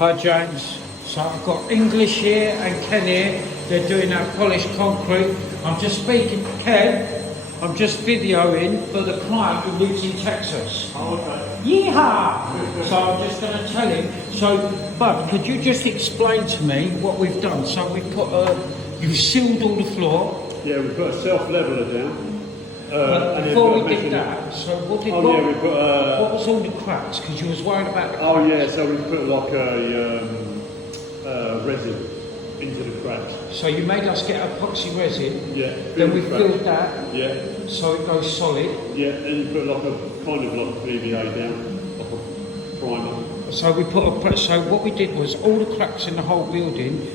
Hi James. So I've got English here and Ken here. They're doing our polished concrete. I'm just speaking to Ken. I'm just videoing for the client who lives in Texas. Oh, okay. Yeehaw! So I'm just going to tell him. So, Bud, could you just explain to me what we've done? So we've put you've sealed all the floor. Yeah, we put a self-leveler down. But before we did that, so what did we put what was all the cracks? Because you was worried about the cracks. Oh yeah, so we put like a resin into the cracks. So you made us get epoxy resin. Yeah. Then we filled that. Yeah. So it goes solid. Yeah, and you put like a kind of like a PVA down, like a primer. So we put so what we did was all the cracks in the whole building.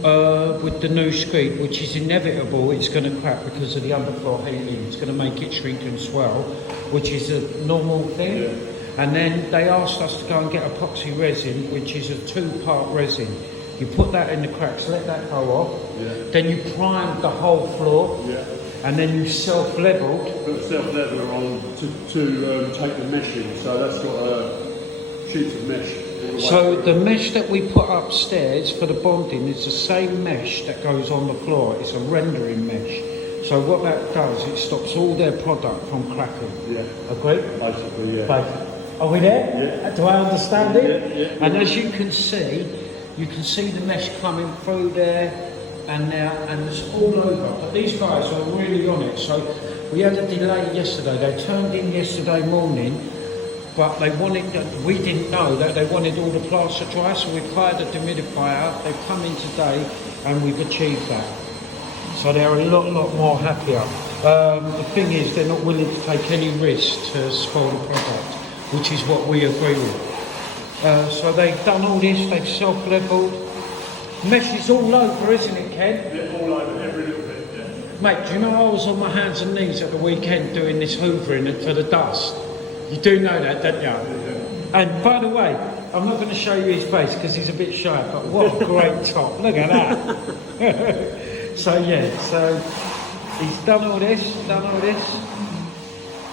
With the new screed, which is inevitable, it's going to crack because of the underfloor heating. It's going to make it shrink and swell, which is a normal thing. Yeah. And then they asked us to go and get epoxy resin, which is a 2-part resin. You put that in the cracks, let that go off. Yeah. Then you primed the whole floor. Yeah. And then you self-leveled. Put a self-leveler on to take the mesh in. So that's got sheets of mesh. So the mesh that we put upstairs for the bonding is the same mesh that goes on the floor. It's a rendering mesh. So what that does, it stops all their product from cracking. Yeah. Agree? Basically, yeah. Basically. Are we there? Yeah. Do I understand it? Yeah, yeah. And as you can see the mesh coming through there and now, and it's all over. But these guys are really on it. So we had a delay yesterday. They turned in yesterday morning. But they wanted, we didn't know that they wanted all the plaster dry, so we've hired a dehumidifier. They've come in today and we've achieved that. So they're a lot more happier. The thing is, they're not willing to take any risk to spoil the product, which is what we agree with. So they've done all this, they've self-leveled. Mesh is all over, isn't it, Ken? Yeah, all over, every little bit, yeah. Mate, do you know I was on my hands and knees at the weekend doing this hoovering for the dust? You do know that, don't you? And by the way, I'm not going to show you his face because he's a bit shy, but what a great top. Look at that. So yeah, so he's done all this,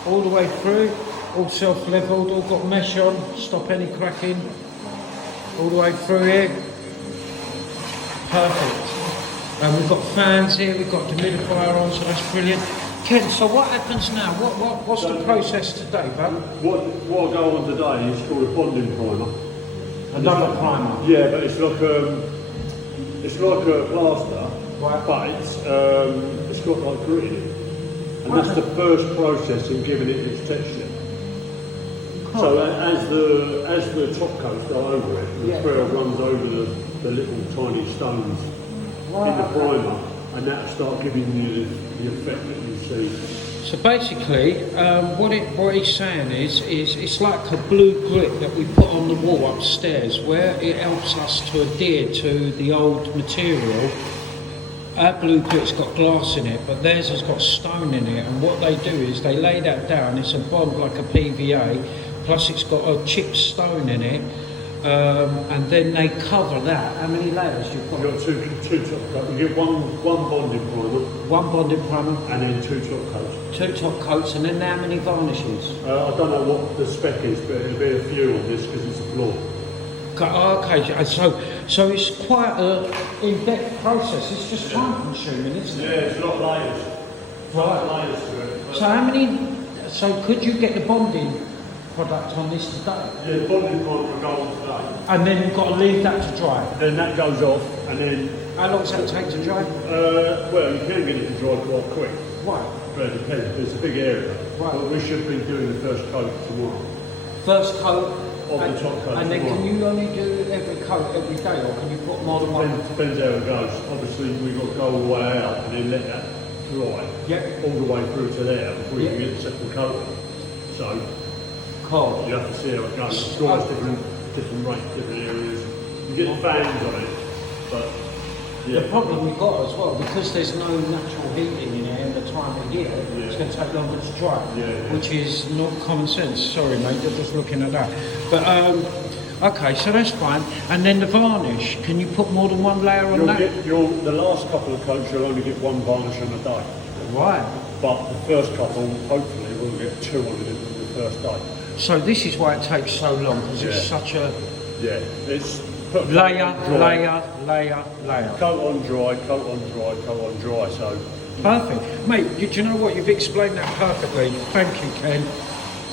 all the way through, all self-leveled, all got mesh on, stop any cracking, all the way through here. Perfect. And we've got fans here, we've got dehumidifier on, so that's brilliant. Ken, so what happens now? What's the process today, bud? What I go on today is called a bonding primer. Another primer? Yeah, but it's like a plaster, right. But it's got like grit in it. And that's the first process in giving it its texture. Cool. So as the top coats go over it, the trail runs over the little tiny stones in the primer. And that'll start giving you the effect that you see. So basically, what he's saying is it's like a blue grit that we put on the wall upstairs, where it helps us to adhere to the old material. Our blue grit's got glass in it, but theirs has got stone in it. And what they do is they lay that down. It's a bond like a PVA, plus it's got a chipped stone in it. And then they cover that. How many layers you've got? You've got two top coats. You get one bonding primer. One bonding primer. And then 2 top coats. 2 top coats, and then how many varnishes? I don't know what the spec is, but it'll be a few on this because it's a floor. Okay, so it's quite an in-depth process. It's just time-consuming, isn't it? Yeah, it's a lot of layers. Right. Layers to it. So how many? So could you get the bonding product on this today? Yeah, the bonding primer will go on today. And then you've got to leave that to dry. Then that goes off, and then. How long does that take to dry? Well, you can get it to dry quite quick. Right. But it depends. It's a big area. Right. But we should be doing the first coat tomorrow. First coat. Of the top coat. And then tomorrow. can you only do every coat every day, or can you put more than one? Depends how it goes. Obviously, we've got to go all the way out and then let that dry. Yep. All the way through to there before you can get the second coat. So. Cool. You have to see how it goes. It's always different rates, different areas. You get fans on it, but yeah. The problem we've got as well, because there's no natural heating in here and the time we're here, it's going to take longer to dry, which is not common sense. Sorry mate, you're just looking at that. But okay, so that's fine. And then the varnish, can you put more than one layer on that? The last couple of coats you'll only get one varnish on a day. Right. But the first couple, hopefully, we'll get 2 on it in the first day. So this is why it takes so long, because it's such a... Yeah, it's put layer, coat on dry, layer. coat on dry, coat on dry, coat on dry. So Perfect. Mate, do you know what? You've explained that perfectly. Thank you, Ken.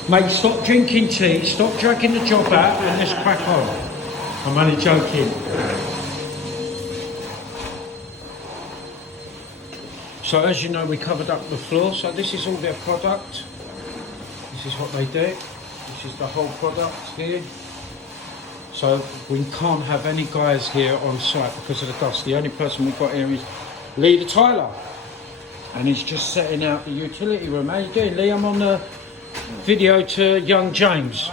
Mate, stop drinking tea, stop dragging the job out, and let's crack on. I'm only joking. So as you know, we covered up the floor. So this is all their product. This is what they do. This is the whole product here. So we can't have any guys here on site because of the dust. The only person we've got here is Lee the Tyler. And he's just setting out the utility room. How you doing, Lee? I'm on the video to young James.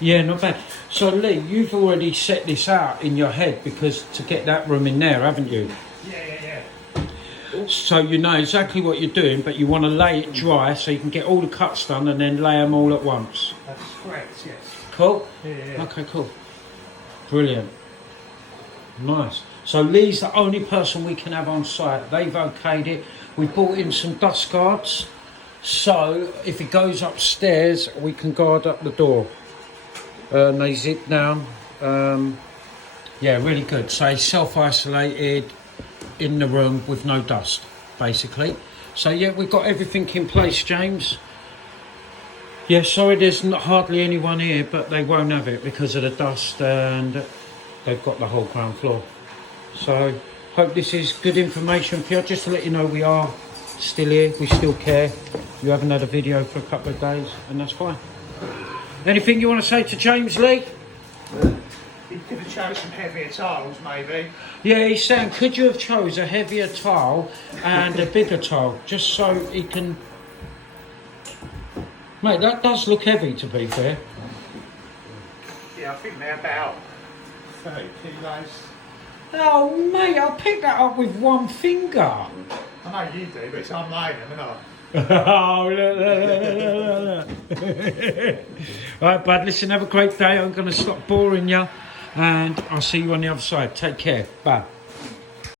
Yeah, not bad. So Lee, you've already set this out in your head because to get that room in there, haven't you? Yeah. So you know exactly what you're doing, but you want to lay it dry so you can get all the cuts done and then lay them all at once. That's correct, yes. Cool? Yeah. Okay, cool. Brilliant. Nice. So Lee's the only person we can have on site. They've okayed it. We bought him some dust guards. So if he goes upstairs, we can guard up the door. And they zip down. Yeah, really good. So he's self-isolated in the room with no dust, basically. So yeah, we've got everything in place, James. Yeah, sorry there's not hardly anyone here, but they won't have it because of the dust and they've got the whole ground floor. So hope this is good information for you. Just to let you know we are still here, we still care. You haven't had a video for a couple of days and that's fine. Anything you want to say to James, Lee? You could have chose some heavier tiles, maybe. Yeah, he's saying, could you have chose a heavier tile and a bigger tile, just so he can... Mate, that does look heavy, to be fair. Yeah, I think they're about 30 kilos. Oh, mate, I'll pick that up with one finger. I know you do, but it's unlaying them, isn't it? Oh, look. All right, bud, listen, have a great day. I'm going to stop boring you, and I'll see you on the other side. Take care. Bye.